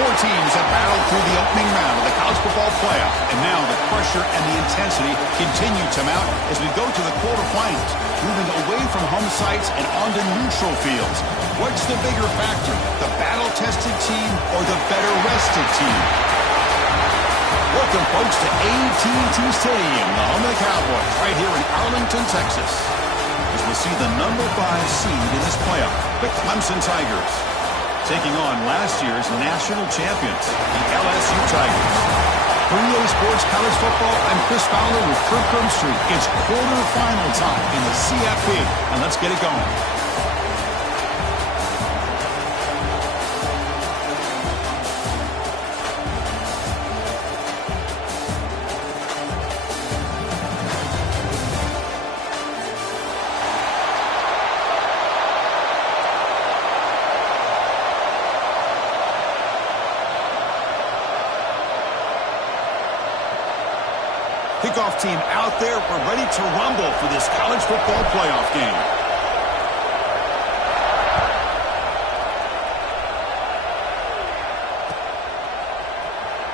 Four teams have battled through the opening round of the college football playoff, and now the pressure and the intensity continue to mount as we go to the quarterfinals, moving away from home sites and onto neutral fields. What's the bigger factor, the battle-tested team or the better-rested team? Welcome, folks, to AT&T Stadium, the home of the Cowboys, right here in Arlington, Texas, as we'll see the number 5 seed in this playoff, the Clemson Tigers, taking on last year's national champions, the LSU Tigers. For EA Sports College Football, I'm Chris Fowler with Kirk Street. It's quarterfinal time in the CFP, and let's get it going. Kickoff team out there. We're ready to rumble for this college football playoff game.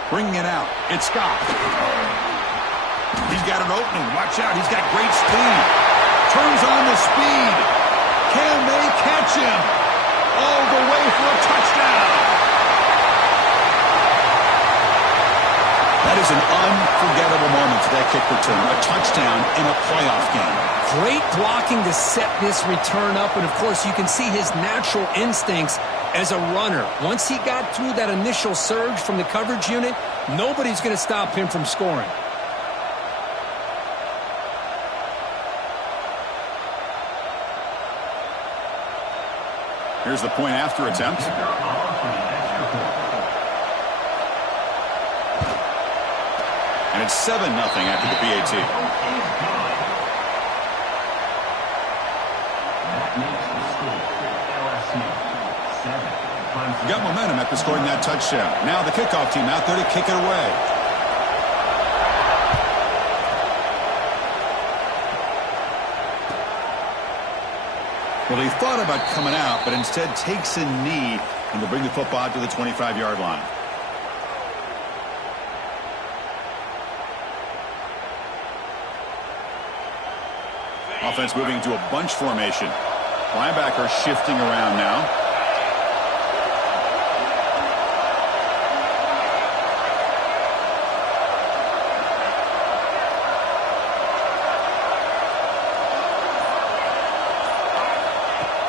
Bringing it out. It's Scott. He's got an opening. Watch out. He's got great speed. Turns on the speed. Can they catch him? All the way for a touchdown. That is an unforgettable moment for that kick return. A touchdown in a playoff game. Great blocking to set this return up. And, of course, you can see his natural instincts as a runner. Once he got through that initial surge from the coverage unit, nobody's going to stop him from scoring. Here's the point after attempt. And it's 7-0 after the PAT. Got momentum after scoring that touchdown. Now the kickoff team out there to kick it away. Well, he thought about coming out, but instead takes a knee and will bring the football out to the 25-yard line. Offense moving to a bunch formation. Linebacker shifting around now.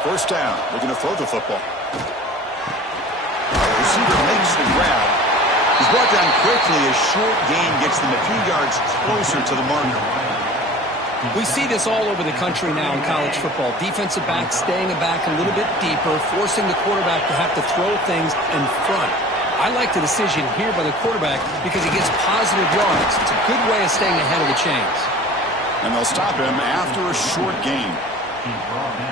First down. They're going to throw the football. The receiver makes the grab. He's brought down quickly. A short gain gets them a few yards closer to the marker. We see this all over the country now in college football. Defensive backs staying back a little bit deeper, forcing the quarterback to have to throw things in front. I like the decision here by the quarterback because he gets positive yards. It's a good way of staying ahead of the chains. And they'll stop him after a short gain.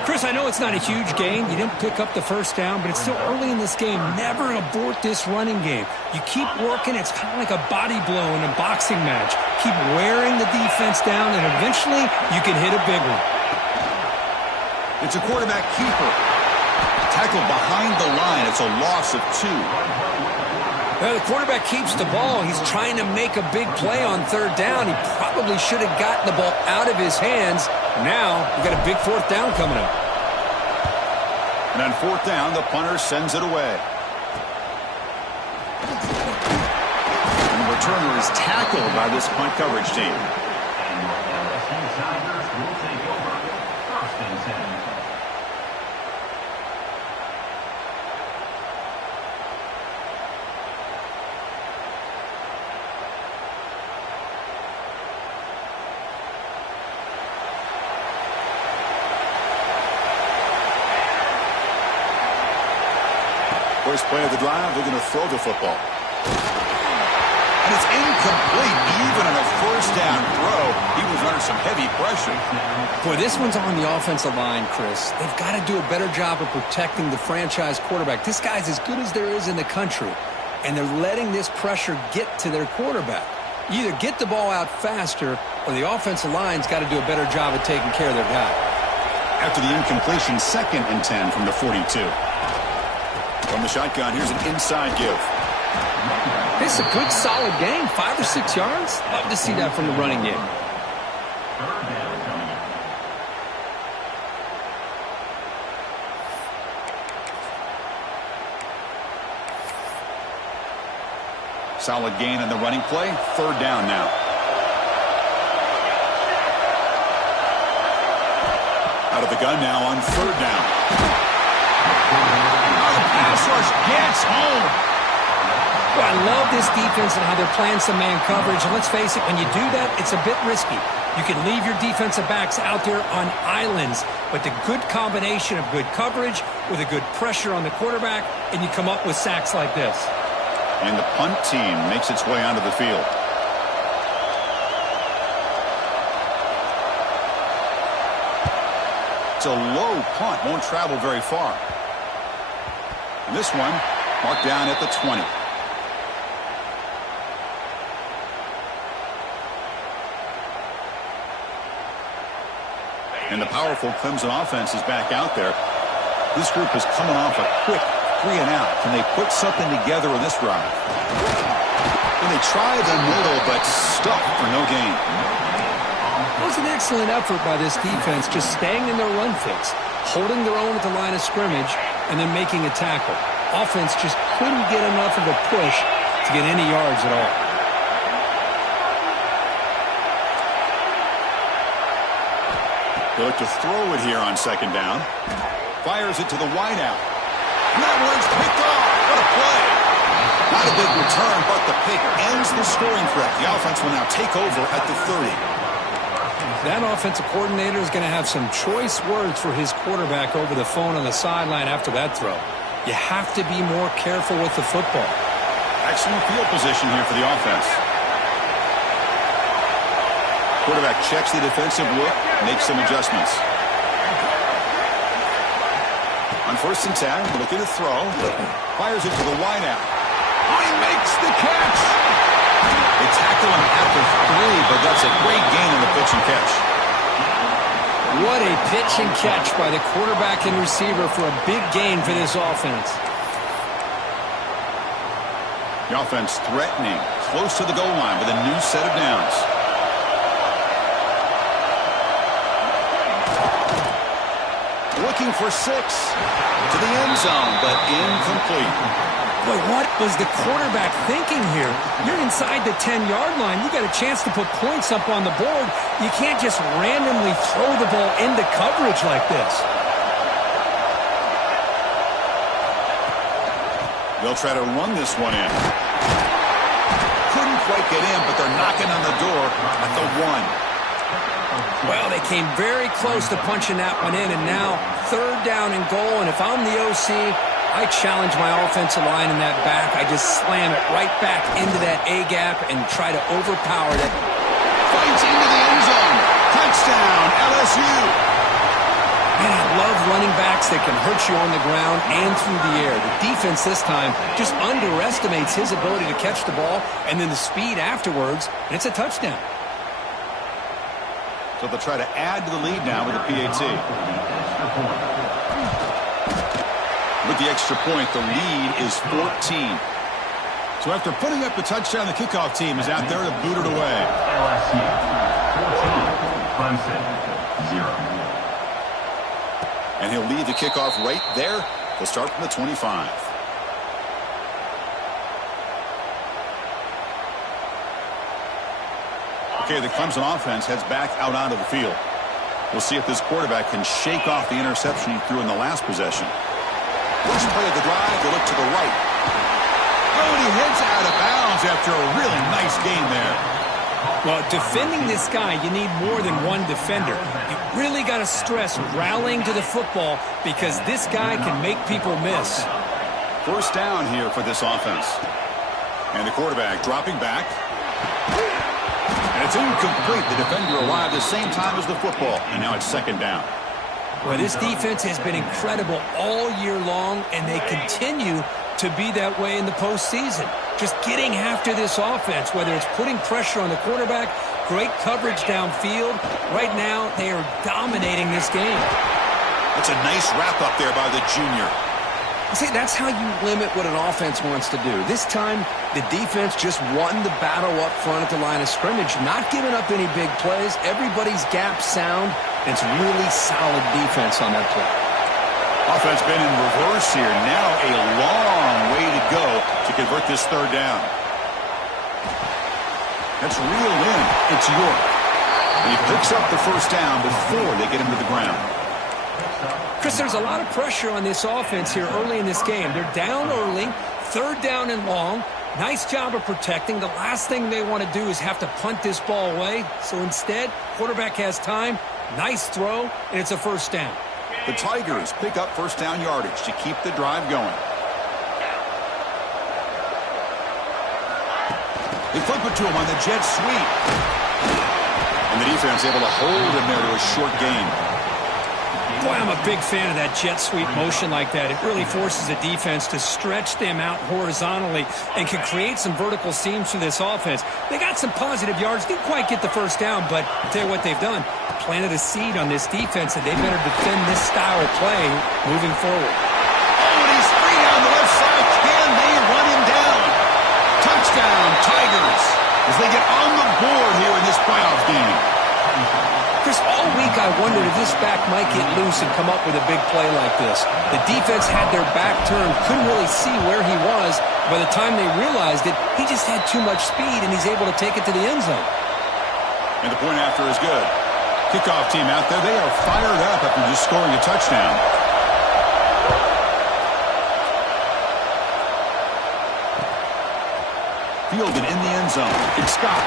Chris, I know it's not a huge gain. You didn't pick up the first down, but it's still early in this game. Never abort this running game. You keep working. It's kind of like a body blow in a boxing match. Keep wearing the defense down, and eventually you can hit a big one. It's a quarterback keeper. Tackle behind the line. It's a loss of 2. Well, the quarterback keeps the ball. He's trying to make a big play on third down. He probably should have gotten the ball out of his hands. Now, we've got a big fourth down coming up. And on fourth down, the punter sends it away. And the returner is tackled by this punt coverage team. First play of the drive, they're going to throw the football. And it's incomplete. Even on a first down throw, he was under some heavy pressure. Boy, this one's on the offensive line, Chris. They've got to do a better job of protecting the franchise quarterback. This guy's as good as there is in the country, and they're letting this pressure get to their quarterback. You either get the ball out faster, or the offensive line's got to do a better job of taking care of their guy. After the incompletion, 2nd and 10 from the 42. From the shotgun, here's an inside give. This is a good, solid game. 5 or 6 yards. Love to see that from the running game. Solid gain in the running play. 3rd down now. Out of the gun now on 3rd down. Now the pass rush gets home. Well, I love this defense and how they're playing some man coverage. And let's face it, when you do that, it's a bit risky. You can leave your defensive backs out there on islands, but the good combination of good coverage with a good pressure on the quarterback, and you come up with sacks like this. And the punt team makes its way onto the field. It's a low punt, won't travel very far. And this one marked down at the 20. And the powerful Clemson offense is back out there. This group is coming off a quick 3-and-out. Can they put something together in this drive? And they tried the middle, but stuck for no gain. It was an excellent effort by this defense, just staying in their run fix, holding their own at the line of scrimmage, and then making a tackle. Offense just couldn't get enough of a push to get any yards at all. They look to throw it here on 2nd down. Fires it to the wideout. That one's picked off. What a play. Not a big return, but the pick ends the scoring threat. The offense will now take over at the 30. That offensive coordinator is going to have some choice words for his quarterback over the phone on the sideline after that throw. You have to be more careful with the football. Excellent field position here for the offense. Quarterback checks the defensive look, makes some adjustments. On 1st and 10, looking to throw. Fires it to the wideout. Oh, he makes the catch! They tackle him at the 3, but that's a great gain on the pitch and catch. What a pitch and catch by the quarterback and receiver for a big gain for this offense. The offense threatening, close to the goal line with a new set of downs. Looking for 6 to the end zone, but incomplete. Boy, what was the quarterback thinking here? You're inside the 10-yard line. You got a chance to put points up on the board. You can't just randomly throw the ball into coverage like this. They'll try to run this one in. Couldn't quite get in, but they're knocking on the door at the 1. Well, they came very close to punching that one in, and now 3rd down and goal. And if I'm the OC, I challenge my offensive line in that back. I just slam it right back into that A-gap and try to overpower it. Fights into the end zone. Touchdown, LSU. Man, I love running backs that can hurt you on the ground and through the air. The defense this time just underestimates his ability to catch the ball, and then the speed afterwards, and it's a touchdown. So they'll try to add to the lead now with a PAT. With the extra point, the lead is 14. So after putting up the touchdown, the kickoff team is out there to boot it away. LSU 14, Clemson 0. And he'll lead the kickoff right there. He'll start from the 25. Okay, the Clemson offense heads back out onto the field. We'll see if this quarterback can shake off the interception he threw in the last possession. First play of the drive, they look to the right. Oh, and he heads out of bounds after a really nice gain there. Well, defending this guy, you need more than one defender. You really got to stress rallying to the football because this guy can make people miss. First down here for this offense. And the quarterback dropping back. And it's incomplete. The defender arrived at the same time as the football. And now it's 2nd down. Well, this defense has been incredible all year long, and they continue to be that way in the postseason. Just getting after this offense, whether it's putting pressure on the quarterback, great coverage downfield. Right now, they are dominating this game. That's a nice wrap up there by the junior. See, that's how you limit what an offense wants to do. This time, the defense just won the battle up front at the line of scrimmage, not giving up any big plays. Everybody's gap sound. It's really solid defense on that play. Offense been in reverse here. Now a long way to go to convert this third down. That's reeled in. It's York. And he picks up the first down before they get him to the ground. Chris, there's a lot of pressure on this offense here early in this game. They're down early, third down and long. Nice job of protecting. The last thing they want to do is have to punt this ball away. So instead, quarterback has time. Nice throw, and it's a first down. The Tigers pick up first down yardage to keep the drive going. They flip it to him on the jet sweep. And the defense able to hold him there to a short gain. Boy, I'm a big fan of that jet sweep motion like that. It really forces a defense to stretch them out horizontally and can create some vertical seams for this offense. They got some positive yards. Didn't quite get the first down, but I'll tell you what they've done. Planted a seed on this defense, and they better defend this style of play moving forward. Oh, and he's free on the left side. Can they run him down? Touchdown, Tigers, as they get on the board here in this playoff game. Chris, all week I wondered if this back might get loose and come up with a big play like this. The defense had their back turned, couldn't really see where he was. By the time they realized it, he just had too much speed, and he's able to take it to the end zone. And the point after is good. Kickoff team out there, they are fired up after just scoring a touchdown. Fielded in the end zone. It's Scott.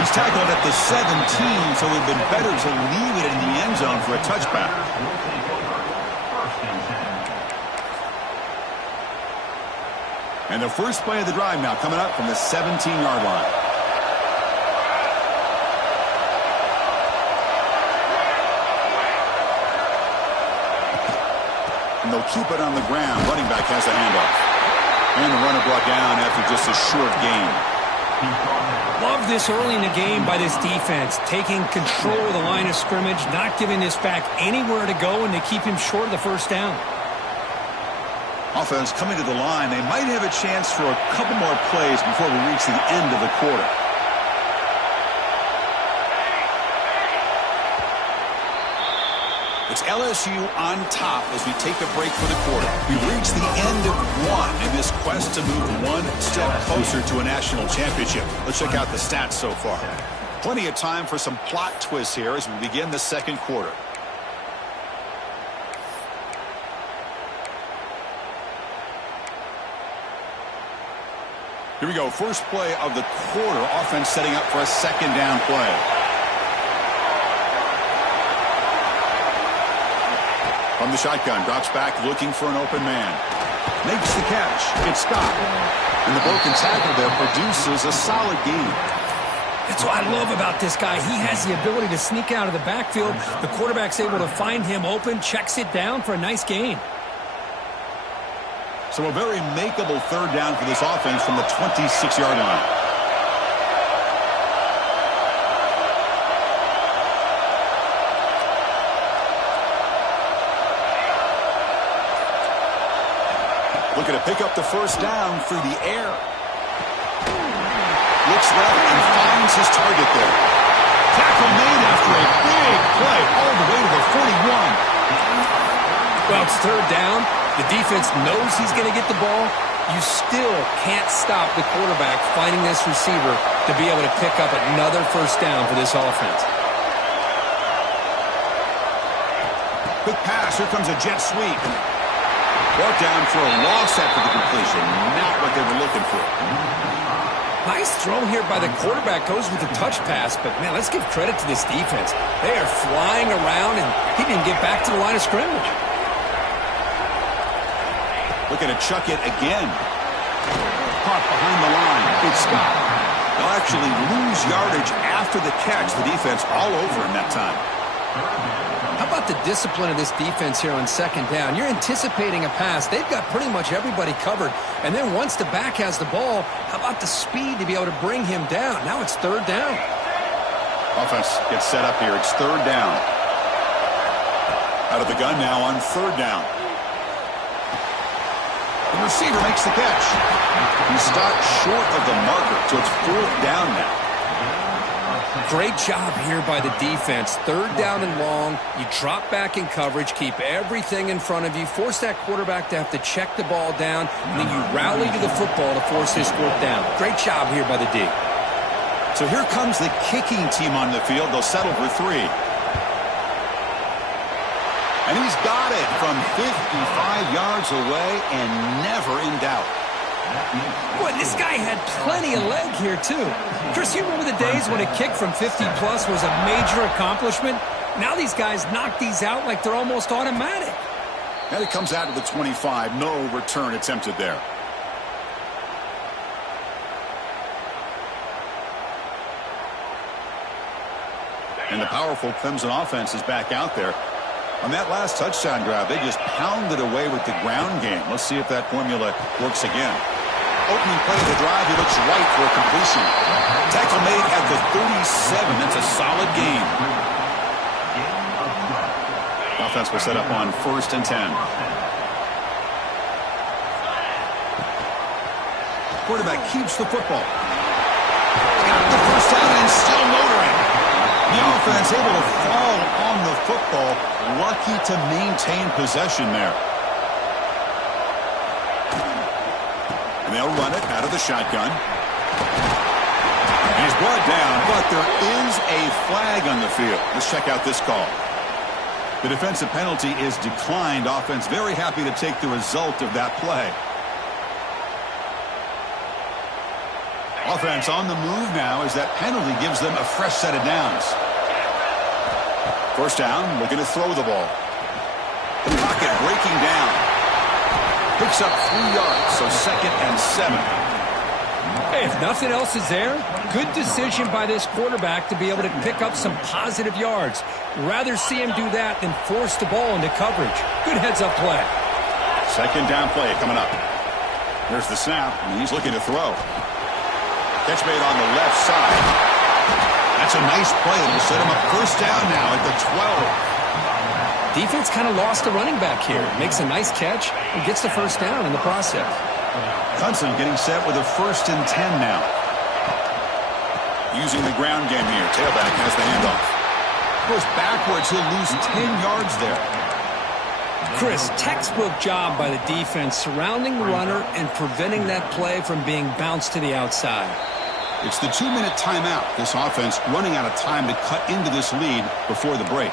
He's tackled at the 17, so it would have been better to leave it in the end zone for a touchback. And the first play of the drive now coming up from the 17-yard line. And they'll keep it on the ground. Running back has a handoff. And the runner brought down after just a short gain. Love this early in the game by this defense, taking control of the line of scrimmage, not giving this back anywhere to go, and they keep him short of the first down. Offense coming to the line. They might have a chance for a couple more plays before we reach the end of the quarter. It's LSU on top as we take a break for the quarter. We've reached the end of one in this quest to move one step closer to a national championship. Let's check out the stats so far. Plenty of time for some plot twists here as we begin the second quarter. Here we go. First play of the quarter. Offense setting up for a second down play. From the shotgun, drops back looking for an open man. Makes the catch. It's Scott. And the broken tackle there produces a solid gain. That's what I love about this guy. He has the ability to sneak out of the backfield. The quarterback's able to find him open, checks it down for a nice gain. So a very makeable third down for this offense from the 26-yard line. Looking to pick up the first down through the air. Looks left and finds his target there. Tackle made after a big play all the way to the 41. Well, it's third down. The defense knows he's going to get the ball. You still can't stop the quarterback finding this receiver to be able to pick up another first down for this offense. Quick pass. Here comes a jet sweep. Brought down for a loss after the completion. Not what they were looking for. Nice throw here by the quarterback. Goes with the touch pass. But, man, let's give credit to this defense. They are flying around, and he didn't get back to the line of scrimmage. Looking to chuck it again. Caught behind the line. It's Scott. They'll actually lose yardage after the catch. The defense all over him that time. How about the discipline of this defense here on second down? You're anticipating a pass. They've got pretty much everybody covered. And then once the back has the ball, how about the speed to be able to bring him down? Now it's third down. Offense gets set up here. It's third down. Out of the gun now on third down. receiver makes the catch. He stopped short of the marker, so it's 4th down now. Great job here by the defense. 3rd down and long. You drop back in coverage, keep everything in front of you, force that quarterback to have to check the ball down, and then you rally to the football to force this 4th down. Great job here by the D. So here comes the kicking team on the field. They'll settle for 3. And he's got it from 55 yards away and never in doubt. Boy, this guy had plenty of leg here, too. Chris, you remember the days when a kick from 50-plus was a major accomplishment? Now these guys knock these out like they're almost automatic. And it comes out to the 25. No return attempted there. And the powerful Clemson offense is back out there. On that last touchdown drive, they just pounded away with the ground game. Let's see if that formula works again. Opening play of the drive, he looks right for a completion. Tackle made at the 37. That's a solid gain. Offense will set up on 1st and 10. Quarterback keeps the football. Got the 1st down and still motoring. The offense able to fall on the football. Lucky to maintain possession there. And they'll run it out of the shotgun. And he's brought down, but there is a flag on the field. Let's check out this call. The defensive penalty is declined. Offense very happy to take the result of that play. Offense on the move now as that penalty gives them a fresh set of downs. 1st down, looking to throw the ball. The pocket breaking down. Picks up 3 yards, so 2nd and 7. Hey, if nothing else is there, good decision by this quarterback to be able to pick up some positive yards. Rather see him do that than force the ball into coverage. Good heads-up play. 2nd down play coming up. There's the snap, and he's looking to throw. Catch made on the left side. That's a nice play. It'll set him up 1st down now at the 12. Defense kind of lost the running back here. Makes a nice catch and gets the 1st down in the process. Clemson getting set with a 1st and 10 now. Using the ground game here. Tailback has the handoff. Goes backwards. He'll lose 10 yards there. Chris, textbook job by the defense surrounding the runner and preventing that play from being bounced to the outside. It's the 2-minute timeout. This offense running out of time to cut into this lead before the break.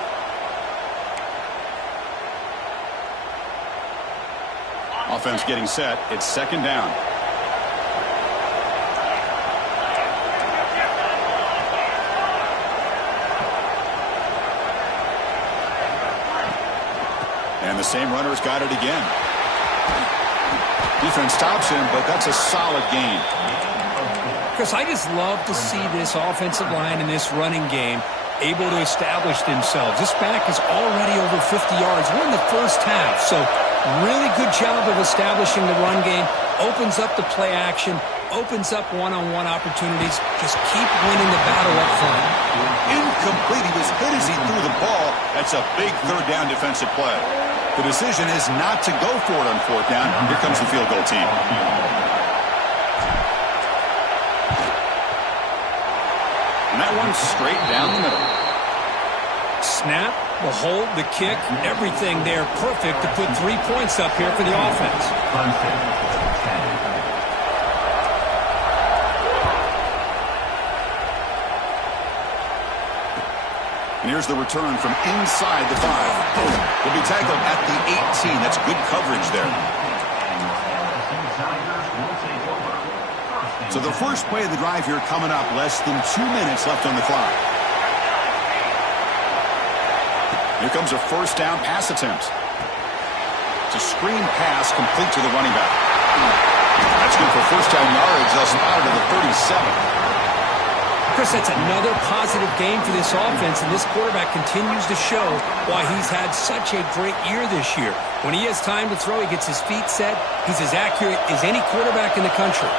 Offense getting set. It's 2nd down. And the same runner's got it again. Defense stops him, but that's a solid gain. Chris, I just love to see this offensive line in this running game able to establish themselves. This back is already over 50 yards. We're in the 1st half, so really good job of establishing the run game. Opens up the play action, opens up one-on-one opportunities. Just keep winning the battle up front. Incomplete. He was hit as he threw the ball. That's a big 3rd down defensive play. The decision is not to go for it on 4th down. Here comes the field goal team. And that one straight down the middle. Snap, the hold, the kick, everything there perfect to put 3 points up here for the offense. And here's the return from inside the 5. Boom. Will be tackled at the 18. That's good coverage there. So the first play of the drive here coming up. Less than 2 minutes left on the clock. Here comes a 1st down pass attempt. It's a screen pass complete to the running back. That's good for 1st down yards. They'll spot it at the 37. Chris, that's another positive game for this offense, and this quarterback continues to show why he's had such a great year this year. When he has time to throw, he gets his feet set. He's as accurate as any quarterback in the country.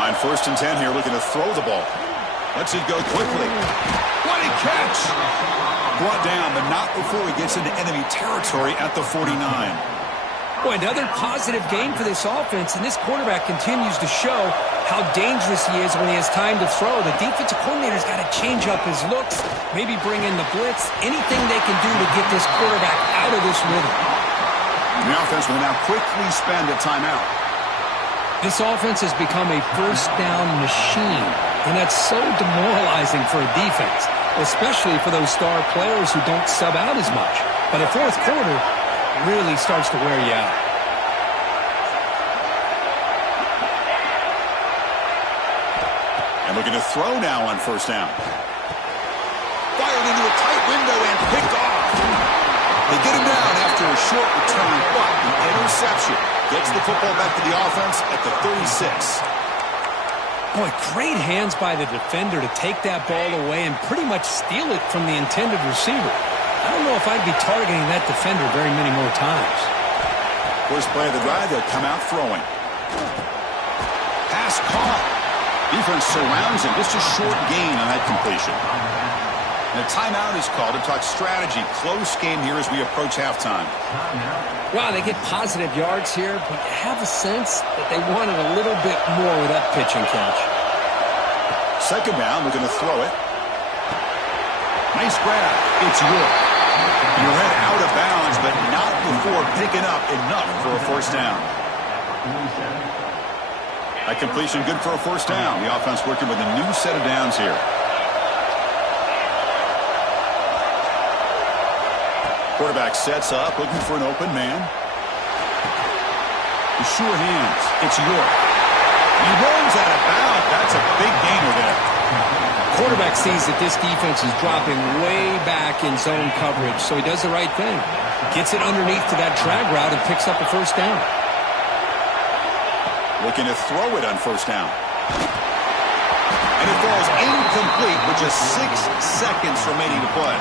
On 1st and 10 here, looking to throw the ball. Lets it go quickly. What a catch! Brought down, but not before he gets into enemy territory at the 49. Boy, another positive game for this offense, and this quarterback continues to show how dangerous he is when he has time to throw. The defensive coordinator's got to change up his looks, maybe bring in the blitz, anything they can do to get this quarterback out of this rhythm. The offense will now quickly spend a timeout. This offense has become a first down machine, and that's so demoralizing for a defense, especially for those star players who don't sub out as much. But the fourth quarter really starts to wear you out. And looking to throw now on first down. Fired into a tight window and picked off. They get him down after a short return, but the interception gets the football back to the offense at the 36. Boy, great hands by the defender to take that ball away and pretty much steal it from the intended receiver. I don't know if I'd be targeting that defender very many more times. First play of the drive, they'll come out throwing. Pass caught. Defense surrounds him. Just a short gain on that completion. And a timeout is called to talk strategy. Close game here as we approach halftime. Wow, they get positive yards here, but you have a sense that they wanted a little bit more with that pitch and catch. Second down, we're going to throw it. Nice grab. It's York. Your head out of bounds, but not before picking up enough for a first down. That completion good for a first down. The offense working with a new set of downs here. Quarterback sets up, looking for an open man. The sure hands. It's York. He rolls out of bounds. That's a big gainer there. Quarterback sees that this defense is dropping way back in zone coverage, so he does the right thing. Gets it underneath to that drag route and picks up a first down. Looking to throw it on first down. And it falls incomplete with just 6 seconds remaining to play.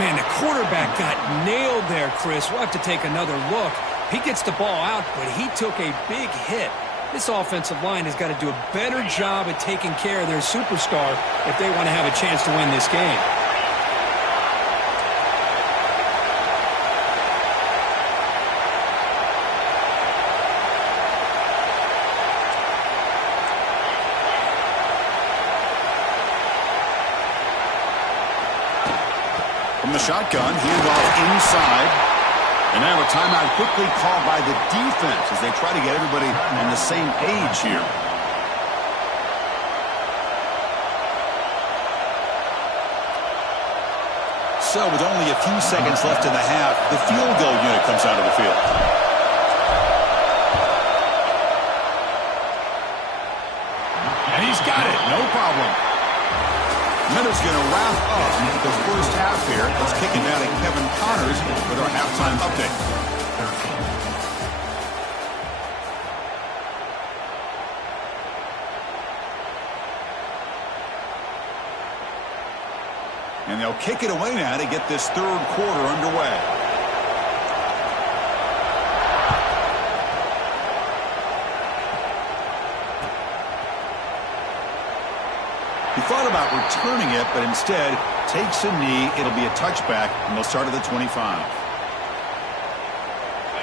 Man, the quarterback got nailed there, Chris. We'll have to take another look. He gets the ball out, but he took a big hit. This offensive line has got to do a better job at taking care of their superstar if they want to have a chance to win this game. From the shotgun, handoff inside. And now a timeout quickly called by the defense as they try to get everybody on the same page here. So with only a few seconds left in the half, the field goal unit comes out of the field. And he's got it, no problem. Minutes going to wrap up the first half here. Let's kick it down to Kevin Connors with our halftime update. And they'll kick it away now to get this third quarter underway. He thought about returning it, but instead takes a knee. It'll be a touchback, and they'll start at the 25.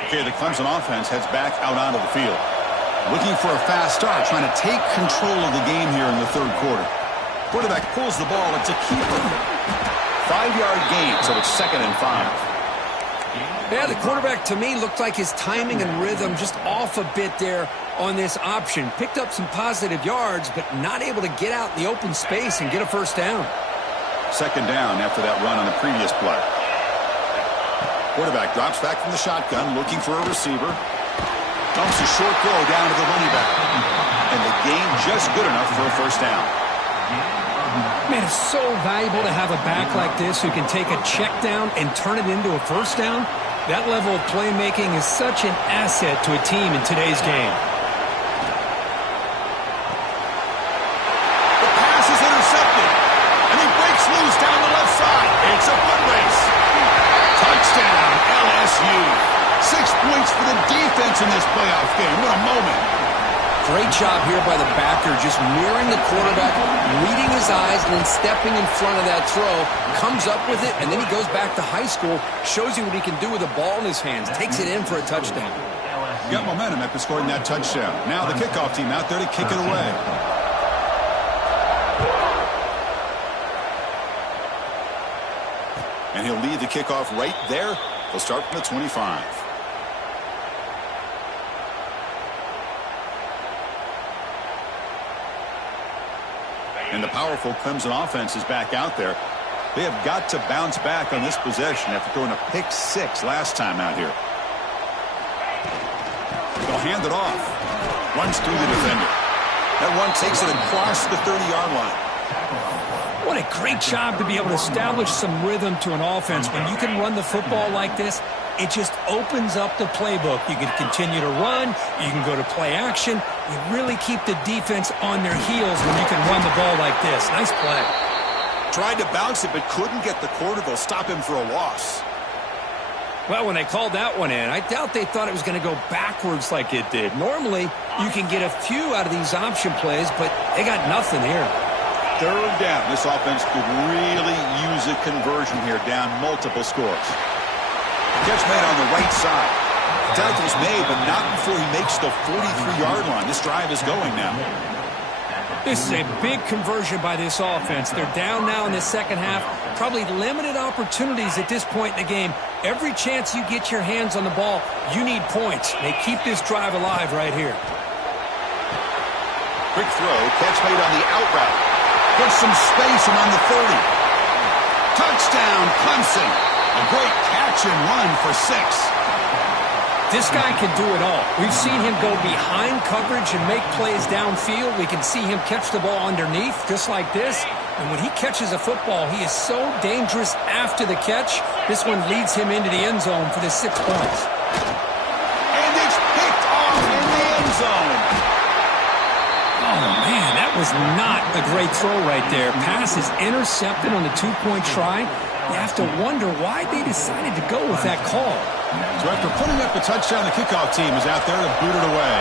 Okay, the Clemson offense heads back out onto the field. Looking for a fast start, trying to take control of the game here in the third quarter. Quarterback pulls the ball. It's a keeper. 5-yard gain, so it's 2nd and 5. Yeah, the quarterback, to me, looked like his timing and rhythm just off a bit there on this option. Picked up some positive yards, but not able to get out in the open space and get a first down. 2nd down after that run on the previous play. Quarterback drops back from the shotgun, looking for a receiver. Dumps a short throw down to the running back. And the gain just good enough for a first down. Man, it's so valuable to have a back like this who can take a check down and turn it into a first down. That level of playmaking is such an asset to a team in today's game. The pass is intercepted, and he breaks loose down the left side. It's a foot race. Touchdown, LSU. 6 points for the defense in this playoff game. What a moment. Great job here by the backer, just mirroring the quarterback, reading his eyes, and then stepping in front of that throw, comes up with it, and then he goes back to high school, shows you what he can do with the ball in his hands, takes it in for a touchdown. Got momentum after scoring that touchdown. Now the kickoff team out there to kick it away. And he'll lead the kickoff right there. He'll start from the 25. And the powerful Clemson offense is back out there. They have got to bounce back on this possession after throwing a pick 6 last time out here. They'll hand it off. Runs through the defender. That run takes it across the 30-yard line. What a great job to be able to establish some rhythm to an offense. When you can run the football like this, it just opens up the playbook. You can continue to run. You can go to play action. You really keep the defense on their heels when you can run the ball like this. Nice play. Tried to bounce it, but couldn't get the quarter. They'll stop him for a loss. Well, when they called that one in, I doubt they thought it was going to go backwards like it did. Normally, you can get a few out of these option plays, but they got nothing here. Third down. This offense could really use a conversion here, down multiple scores. Catch made on the right side. Tackle's made, but not before he makes the 43-yard line. This drive is going now. This is a big conversion by this offense. They're down now in the second half. Probably limited opportunities at this point in the game. Every chance you get your hands on the ball, you need points. They keep this drive alive right here. Quick throw. Catch made on the out route. Gets some space around the 30. Touchdown, Clemson. A great catch and run for 6. This guy can do it all. We've seen him go behind coverage and make plays downfield. We can see him catch the ball underneath, just like this. And when he catches a football, he is so dangerous after the catch. This one leads him into the end zone for the 6 points. And it's picked off in the end zone. Oh, man, that was not a great throw right there. Pass is intercepted on the 2-point try. You have to wonder why they decided to go with that call. So after putting up the touchdown, the kickoff team is out there to boot it away.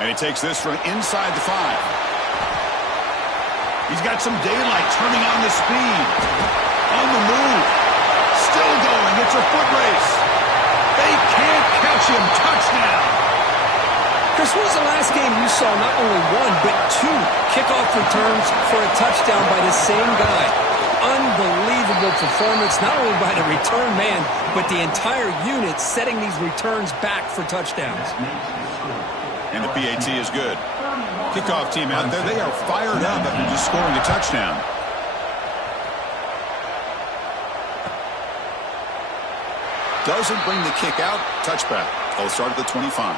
And he takes this from inside the 5. He's got some daylight, turning on the speed. On the move. Still going. It's a foot race. They can't catch him. Touchdown. Chris, when was the last game you saw not only 1, but 2 kickoff returns for a touchdown by the same guy? Unbelievable performance, not only by the return man, but the entire unit setting these returns back for touchdowns. And the PAT is good. Kickoff team out there, they are fired up after just scoring a touchdown. Doesn't bring the kick out. Touchback. They'll start at the 25.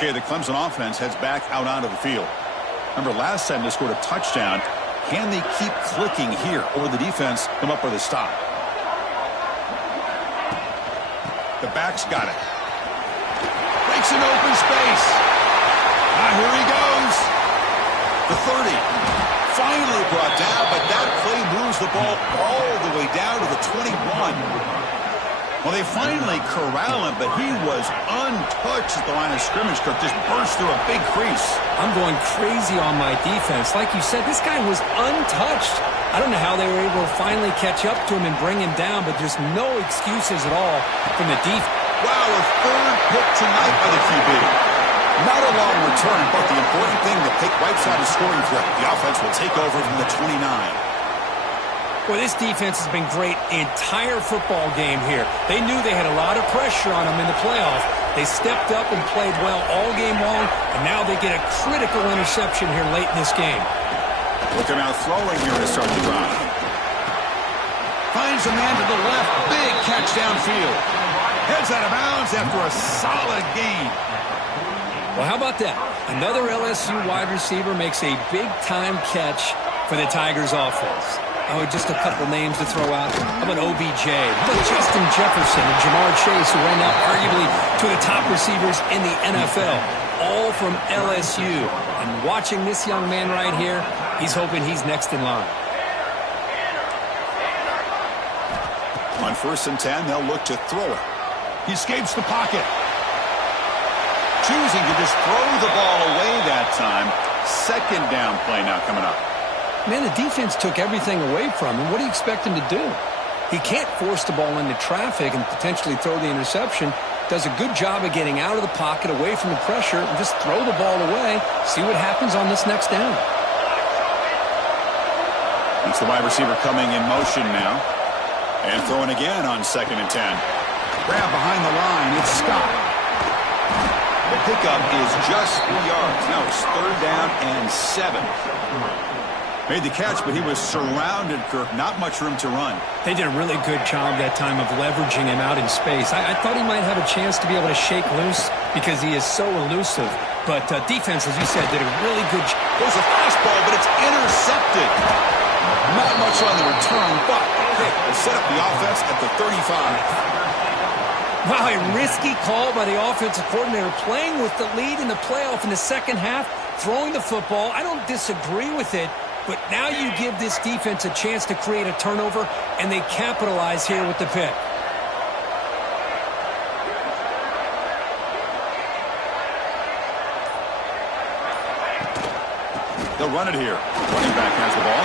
Okay, the Clemson offense heads back out onto the field. Remember, last time they scored a touchdown. Can they keep clicking here, or the defense come up with a stop? The back's got it. Breaks an open space. Here he goes. The 30. Finally brought down, but that play moves the ball all the way down to the 21. Well, they finally corral him, but he was untouched at the line of scrimmage. Kirk just burst through a big crease. I'm going crazy on my defense. Like you said, this guy was untouched. I don't know how they were able to finally catch up to him and bring him down, but there's no excuses at all from the defense. Wow, a third pick tonight by the QB. Not a long return, but the important thing, the pick right side of scoring threat. The offense will take over from the 29. Well, this defense has been great the entire football game here. They knew they had a lot of pressure on them in the playoff. They stepped up and played well all game long, and now they get a critical interception here late in this game. Look him out throwing here to start the drive. Finds a man to the left. Big catch downfield. Heads out of bounds after a solid gain. Well, how about that? Another LSU wide receiver makes a big-time catch for the Tigers offense. Oh, just a couple names to throw out. How about OBJ? How about Justin Jefferson and Jamar Chase, who right now arguably two of the top receivers in the NFL, all from LSU. And watching this young man right here, he's hoping he's next in line. On 1st and 10, they'll look to throw it. He escapes the pocket. Choosing to just throw the ball away that time. 2nd down play now coming up. Man, the defense took everything away from him. What do you expect him to do? He can't force the ball into traffic and potentially throw the interception. Does a good job of getting out of the pocket, away from the pressure, and just throw the ball away. See what happens on this next down. It's the wide receiver coming in motion now. And throwing again on 2nd and 10. Grab behind the line. It's Scott. The pickup is just 3 yards. Now it's 3rd down and 7. Made the catch, but he was surrounded, Kirk. Not much room to run. They did a really good job that time of leveraging him out in space. I thought he might have a chance to be able to shake loose because he is so elusive. But defense, as you said, did a really good job. There's a fastball, but it's intercepted. Not much on the return, but hey, they set up the offense at the 35. Wow, a risky call by the offensive coordinator, playing with the lead in the playoff in the second half, throwing the football. I don't disagree with it, but now you give this defense a chance to create a turnover, and they capitalize here with the pick. They'll run it here. Running back has the ball.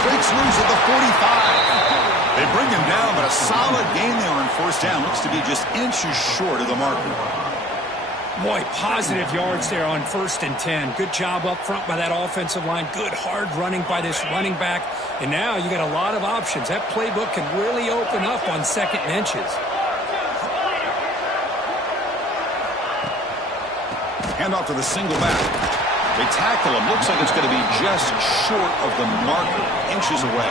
Breaks loose at the 45. They bring him down, but a solid gain there on 1st down. Looks to be just inches short of the marker. Boy, positive yards there on 1st and 10. Good job up front by that offensive line. Good hard running by this running back. And now you got a lot of options. That playbook can really open up on 2nd and inches. Hand off to the single back. They tackle him. Looks like it's going to be just short of the marker, inches away.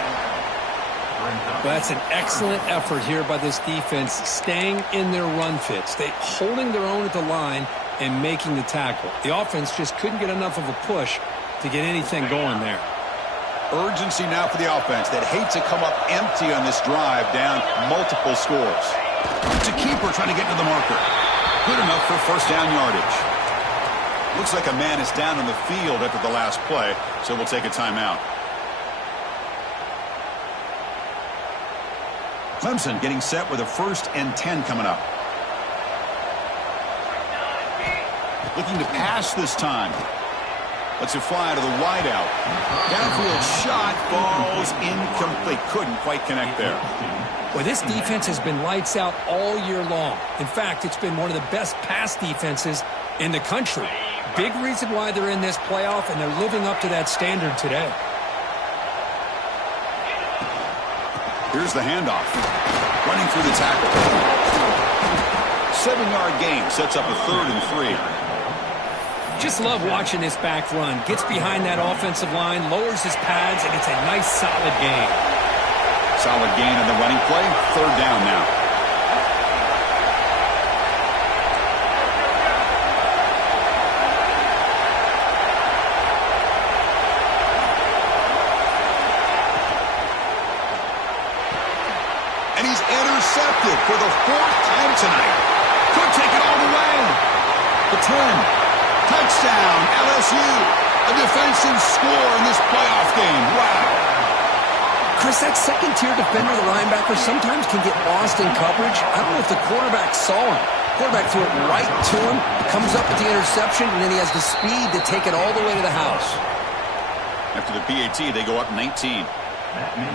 Well, that's an excellent effort here by this defense, staying in their run fits. They holding their own at the line and making the tackle. The offense just couldn't get enough of a push to get anything going there. Urgency now for the offense that hate to come up empty on this drive, down multiple scores. It's a keeper trying to get to the marker. Good enough for 1st down yardage. Looks like a man is down on the field after the last play, so we'll take a timeout. Clemson getting set with a 1st and 10 coming up. Looking to pass this time. Lets it fly to the wideout. Downfield shot falls incomplete. Couldn't quite connect there. Well, this defense has been lights out all year long. In fact, it's been one of the best pass defenses in the country. Big reason why they're in this playoff, and they're living up to that standard today. Here's the handoff. Running through the tackle. 7-yard gain sets up a 3rd and 3. Just love watching this back run. Gets behind that offensive line, lowers his pads, and it's a nice solid gain. Solid gain on the running play. 3rd down now. And he's intercepted for the 4th time tonight. Could take it all the way. The 10. Touchdown, LSU. A defensive score in this playoff game. Wow. Chris, that second-tier defender, the linebacker, sometimes can get lost in coverage. I don't know if the quarterback saw him. Quarterback threw it right to him, comes up with the interception, and then he has the speed to take it all the way to the house. After the PAT, they go up 19.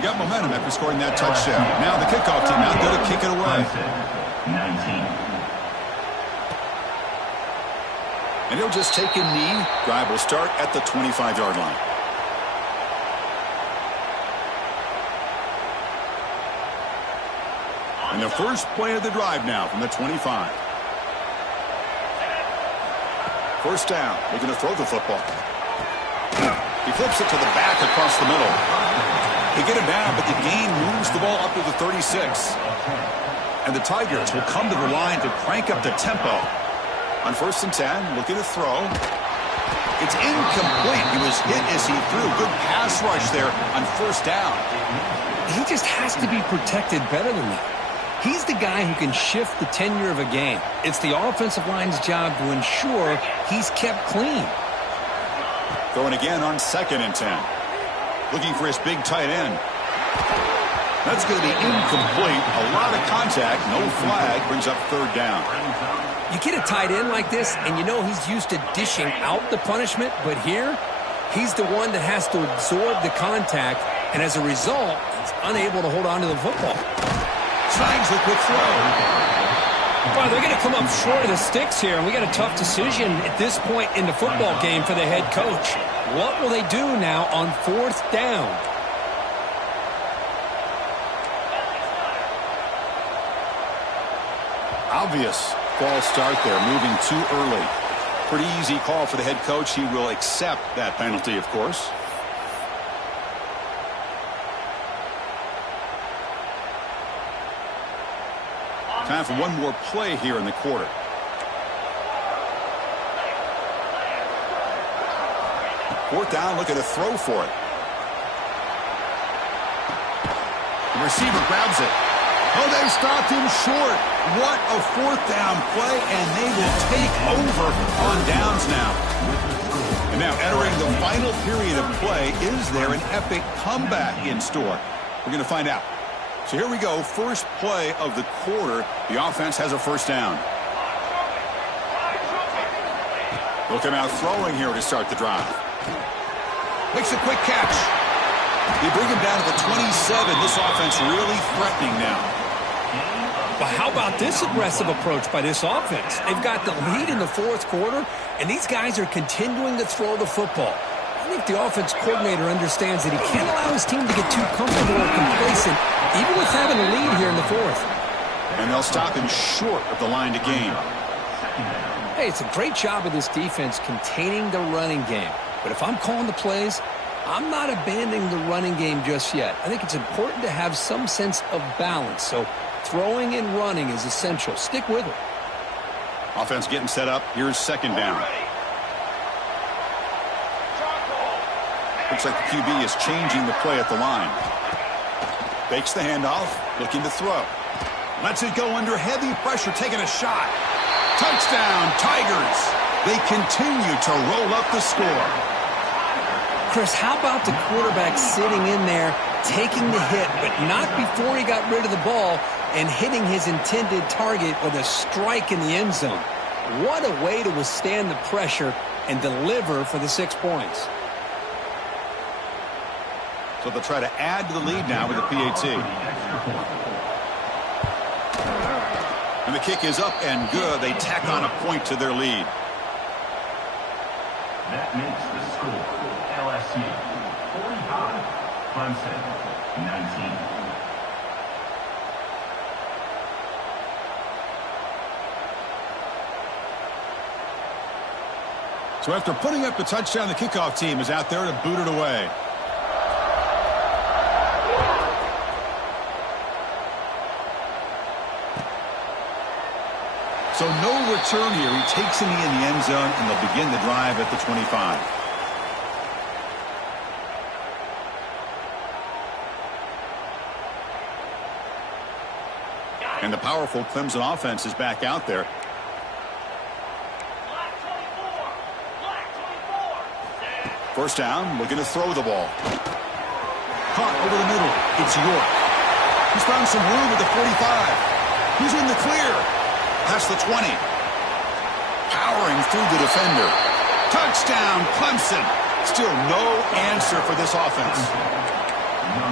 Got momentum after scoring that touchdown. Now the kickoff team out there to kick it away. 19. And he'll just take a knee. Drive will start at the 25-yard line. And the first play of the drive now from the 25. 1st down. Looking to throw the football. He flips it to the back across the middle. They get him down, but the gain moves the ball up to the 36. And the Tigers will come to the line to crank up the tempo. On 1st and 10, looking to throw. It's incomplete. He was hit as he threw. Good pass rush there on first down. He just has to be protected better than that. He's the guy who can shift the tenure of a game. It's the offensive line's job to ensure he's kept clean. Throwing again on 2nd and 10. Looking for his big tight end. That's going to be incomplete. A lot of contact. No flag. Brings up 3rd down. You get a tight end like this, and you know he's used to dishing out the punishment, but here, he's the one that has to absorb the contact, and as a result, he's unable to hold on to the football. Snags the quick throw. Well, they're going to come up short of the sticks here, and we got a tough decision at this point in the football game for the head coach. What will they do now on 4th down? Obvious false start there, moving too early. Pretty easy call for the head coach. He will accept that penalty, of course. Time for one more play here in the quarter. Fourth down, look at a throw for it. The receiver grabs it. Oh, they stopped him short. What a 4th down play, and they will take over on downs now. And now entering the final period of play, is there an epic comeback in store? We're going to find out. So here we go, first play of the quarter. The offense has a 1st down. They'll come out throwing here to start the drive. Makes a quick catch. They bring him down to the 27. This offense really threatening now. But how about this aggressive approach by this offense? They've got the lead in the 4th quarter, and these guys are continuing to throw the football. I think the offense coordinator understands that he can't allow his team to get too comfortable or complacent, even with having a lead here in the 4th. And they'll stop him short of the line to gain. Hey, it's a great job of this defense containing the running game. But if I'm calling the plays, I'm not abandoning the running game just yet. I think it's important to have some sense of balance. So throwing and running is essential. Stick with it. Offense getting set up. Here's 2nd down. Looks like the QB is changing the play at the line. Fakes the handoff, looking to throw. Lets it go under heavy pressure, taking a shot. Touchdown, Tigers. They continue to roll up the score. Chris, how about the quarterback sitting in there, taking the hit, but not before he got rid of the ball and hitting his intended target with a strike in the end zone? What a way to withstand the pressure and deliver for the 6 points. So they'll try to add to the lead now with the PAT. And the kick is up and good. They tack on a point to their lead. That makes the score LSU 45, Clemson 19. So after putting up the touchdown, the kickoff team is out there to boot it away. So no return here. He takes him in the end zone, and they'll begin the drive at the 25. And the powerful Clemson offense is back out there. First down, looking to throw the ball. Caught over the middle. It's York. He's found some room at the 45. He's in the clear. Past the 20. Powering through the defender. Touchdown, Clemson. Still no answer for this offense.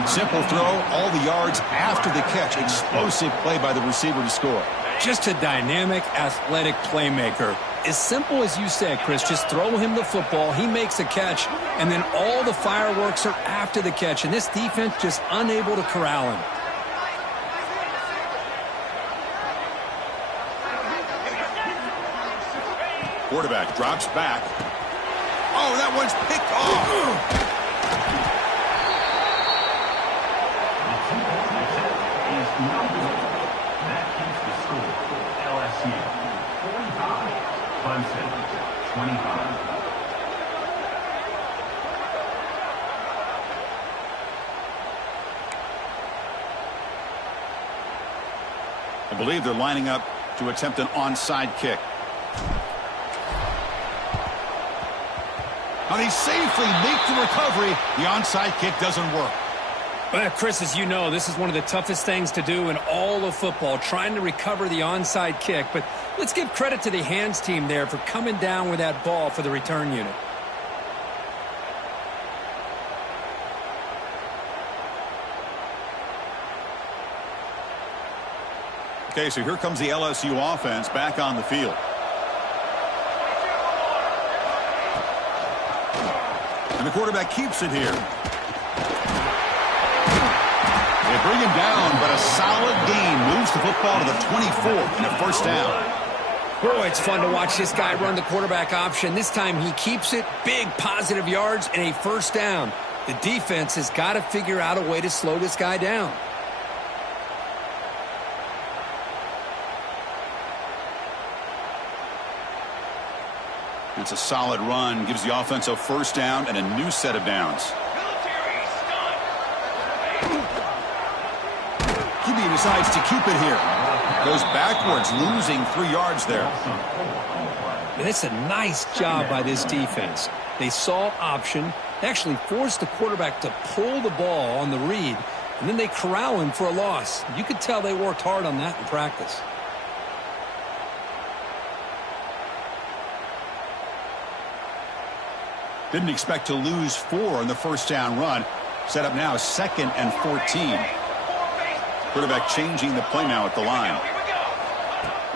Simple throw, all the yards after the catch. Explosive play by the receiver to score. Just a dynamic, athletic playmaker. As simple as you said, Chris, just throw him the football, he makes a catch, and then all the fireworks are after the catch, and this defense just unable to corral him. Quarterback drops back. Oh, that one's picked off. That keeps the score LSU 45, Clemson 25. I believe they're lining up to attempt an onside kick. Now they safely make the recovery. The onside kick doesn't work. Well, Chris, as you know, this is one of the toughest things to do in all of football, trying to recover the onside kick. But let's give credit to the hands team there for coming down with that ball for the return unit. Okay, so here comes the LSU offense back on the field. And the quarterback keeps it here. They bring him down, but a solid gain moves the football to the 24 and a first down. Boy, it's fun to watch this guy run the quarterback option. This time he keeps it, big positive yards, and a first down. The defense has got to figure out a way to slow this guy down. It's a solid run, gives the offense a first down and a new set of downs. QB decides to keep it here. Goes backwards, losing 3 yards there. And it's a nice job by this defense. They saw option. They actually forced the quarterback to pull the ball on the read, and then they corral him for a loss. You could tell they worked hard on that in practice. Didn't expect to lose 4 on the first down run. Set up now 2nd and 14. Quarterback changing the play now at the line.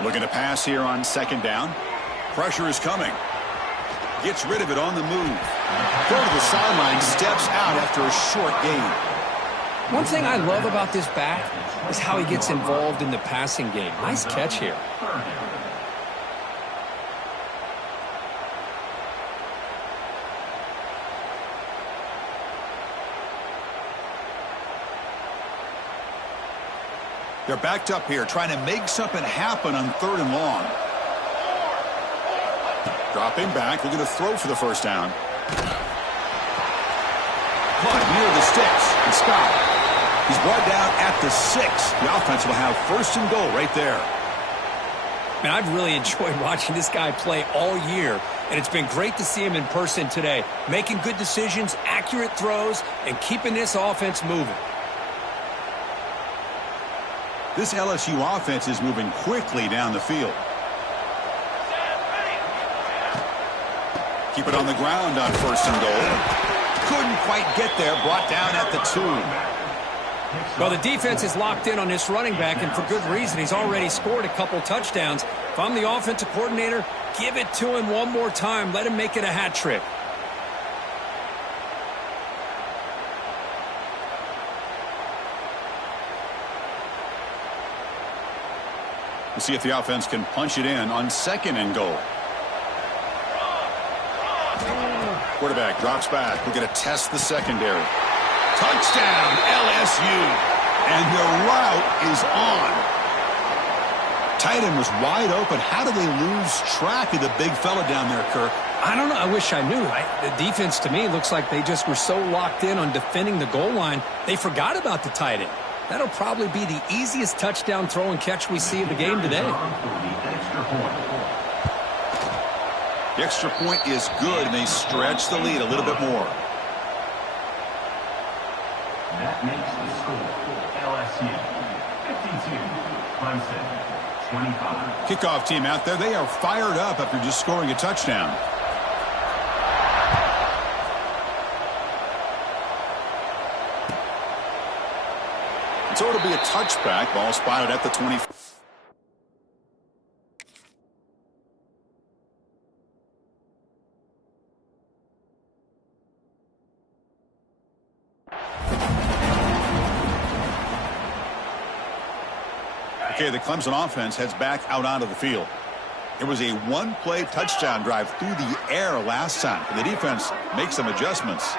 Looking to pass here on 2nd down. Pressure is coming. Gets rid of it on the move. Throw to the sideline, steps out after a short gain. One thing I love about this back is how he gets involved in the passing game. Nice catch here. They're backed up here, trying to make something happen on 3rd and long. Dropping back, looking to throw for the first down. Caught near the sticks, and Scott. He's brought down at the 6. The offense will have 1st and goal right there. Man, I've really enjoyed watching this guy play all year, and it's been great to see him in person today, making good decisions, accurate throws, and keeping this offense moving. This LSU offense is moving quickly down the field. Keep it on the ground on 1st and goal. Couldn't quite get there, brought down at the 2. Well, the defense is locked in on this running back, and for good reason. He's already scored a couple touchdowns. If I'm the offensive coordinator, give it to him one more time. Let him make it a hat trick. We'll see if the offense can punch it in on 2nd and goal. Quarterback drops back. We're going to test the secondary. Touchdown, LSU. And the route is on. Tight end was wide open. How did they lose track of the big fella down there, Kirk? I don't know. I wish I knew. The defense, to me, looks like they just were so locked in on defending the goal line, they forgot about the tight end. That'll probably be the easiest touchdown throw and catch we see in the game today. The extra point is good, and they stretch the lead a little bit more. That makes the score LSU 52, Clemson 25. Kickoff team out there, they are fired up after just scoring a touchdown. So it'll be a touchback. Ball spotted at the 20. Okay, the Clemson offense heads back out onto the field. It was a one-play touchdown drive through the air last time. The defense makes some adjustments.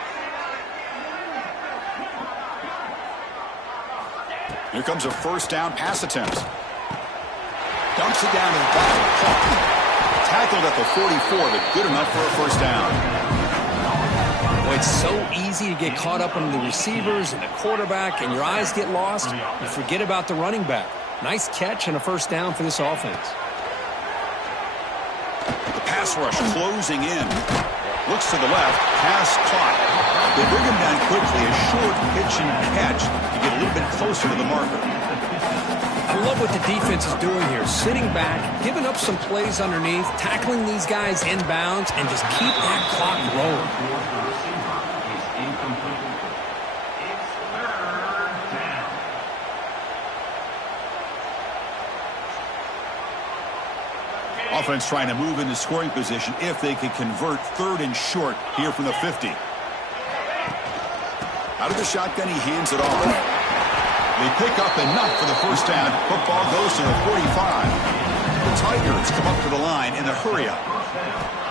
Here comes a first down pass attempt. Dumps it down to the bottom. Tackled at the 44, but good enough for a first down. Well, it's so easy to get caught up on the receivers and the quarterback, and your eyes get lost. You forget about the running back. Nice catch and a first down for this offense. The pass rush closing in. Looks to the left. Pass caught. They bring him down quickly. A short pitch and catch to get a little bit closer to the marker. I love what the defense is doing here. Sitting back, giving up some plays underneath, tackling these guys inbounds, and just keep that clock rolling. Offense trying to move into scoring position if they can convert 3rd and short here from the 50. Out of the shotgun, he hands it off. They pick up enough for the first down. Football goes to the 45. The Tigers come up to the line in a hurry-up.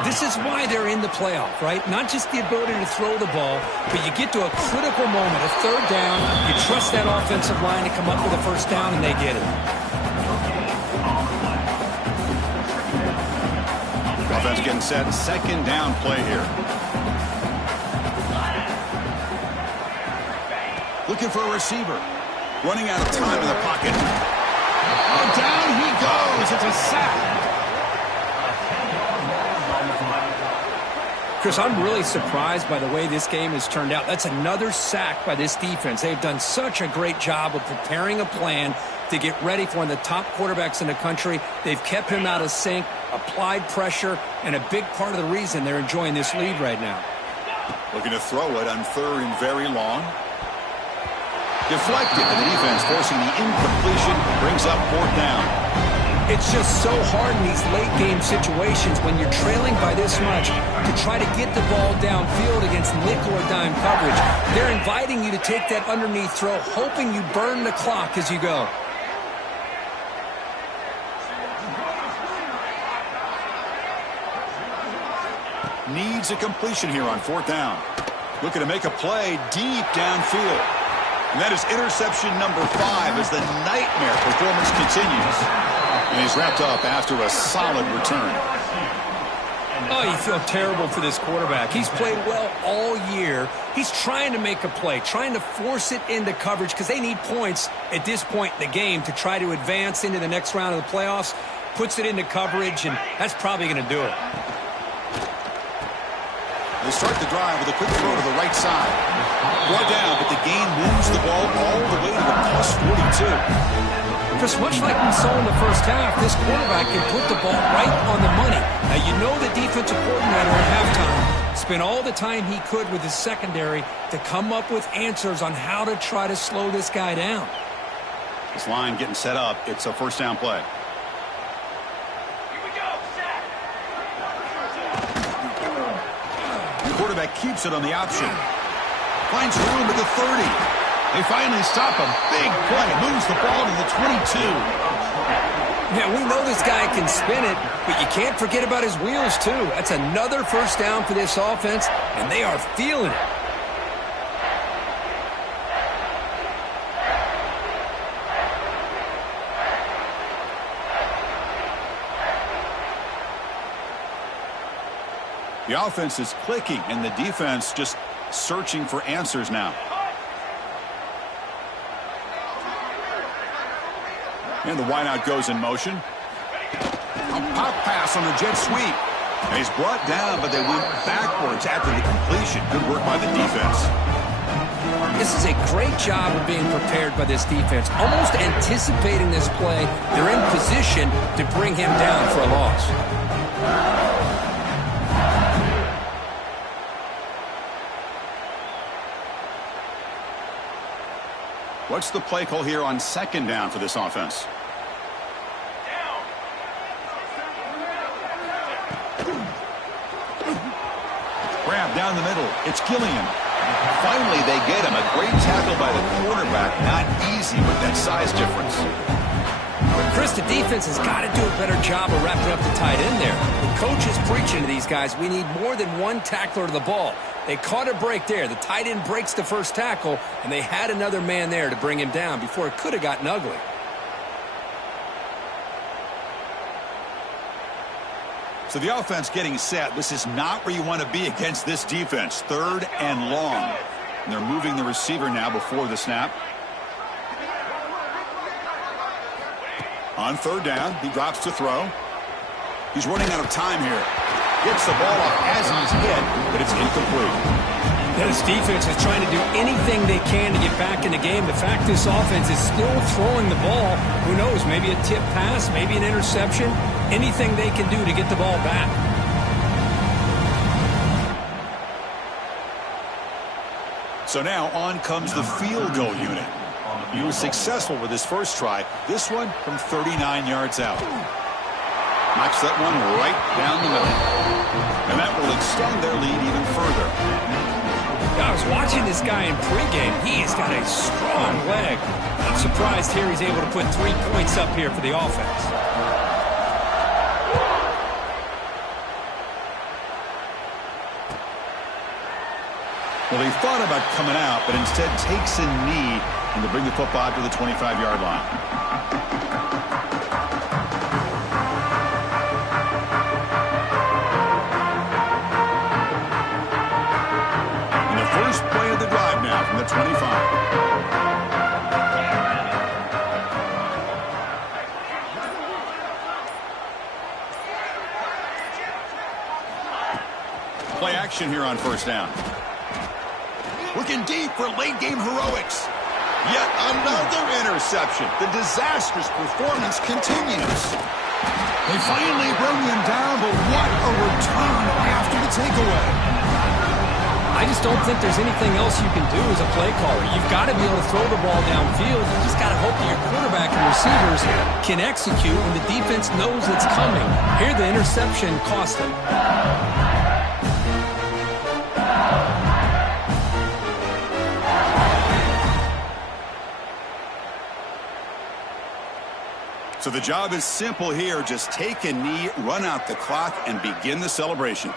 This is why they're in the playoff, right? Not just the ability to throw the ball, but you get to a critical moment, a 3rd down, you trust that offensive line to come up with a first down, and they get it. Offense getting set. 2nd down play here. Looking for a receiver. Running out of time in the pocket. Oh, down he goes. It's a sack. Chris, I'm really surprised by the way this game has turned out. That's another sack by this defense. They've done such a great job of preparing a plan to get ready for one of the top quarterbacks in the country. They've kept him out of sync, applied pressure, and a big part of the reason they're enjoying this lead right now. Looking to throw it on 3rd and very long. Deflected, and the defense forcing the incompletion, brings up 4th down. It's just so hard in these late-game situations when you're trailing by this much to try to get the ball downfield against nickel or dime coverage. They're inviting you to take that underneath throw, hoping you burn the clock as you go. Needs a completion here on 4th down. Looking to make a play deep downfield. And that is interception number 5 as the nightmare performance continues. And he's wrapped up after a solid return. Oh, you feel terrible for this quarterback. He's played well all year. He's trying to make a play, trying to force it into coverage because they need points at this point in the game to try to advance into the next round of the playoffs. Puts it into coverage, and that's probably going to do it. They start the drive with a quick throw to the right side. Brought down, but the gain moves the ball all the way to the plus 42. Just much like we saw in the first half, this quarterback can put the ball right on the money. Now, you know the defensive coordinator at halftime spent all the time he could with his secondary to come up with answers on how to try to slow this guy down. This line getting set up. It's a 1st down play. The quarterback keeps it on the option. Finds room at the 30. They finally stop a big play. Moves the ball to the 22. Yeah, we know this guy can spin it, but you can't forget about his wheels, too. That's another first down for this offense, and they are feeling it. The offense is clicking, and the defense just searching for answers now. And the wideout goes in motion. A pop pass on the jet sweep. And he's brought down, but they went backwards after the completion. Good work by the defense. This is a great job of being prepared by this defense. Almost anticipating this play, they're in position to bring him down for a loss. What's the play call here on 2nd down for this offense? Grab down the middle. It's Gilliam. Finally, they get him. A great tackle by the quarterback. Not easy with that size difference. Chris, the defense has got to do a better job of wrapping up the tight end there. The coach is preaching to these guys, we need more than one tackler to the ball. They caught a break there. The tight end breaks the first tackle, and they had another man there to bring him down before it could have gotten ugly. So the offense getting set. This is not where you want to be against this defense. 3rd and long. And they're moving the receiver now before the snap. On third down, he drops to throw. He's running out of time here. Gets the ball off as he's hit, but it's incomplete. This defense is trying to do anything they can to get back in the game. The fact this offense is still throwing the ball, who knows, maybe a tip pass, maybe an interception, anything they can do to get the ball back. So now on comes the field goal unit. He was successful with his first try. This one from 39 yards out. Knocks that one right down the middle. And that will extend their lead even further. I was watching this guy in pregame. He's got a strong leg. I'm surprised here he's able to put 3 points up here for the offense. Well, he thought about coming out, but instead takes a knee and to bring the football to the 25-yard line. First play of the drive now from the 25. Play action here on first down. Looking deep for late-game heroics. Yet another interception. The disastrous performance continues. They finally bring him down, but what a return after the takeaway. I just don't think there's anything else you can do as a play caller. You've got to be able to throw the ball downfield. You just got to hope that your quarterback and receivers can execute when the defense knows it's coming. Here, the interception cost them. So the job is simple here. Just take a knee, run out the clock, and begin the celebration.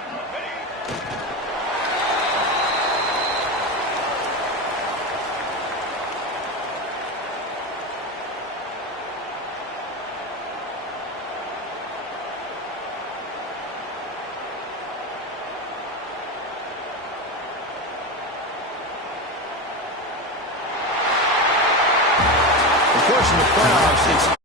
Of course, in the playoffs, it's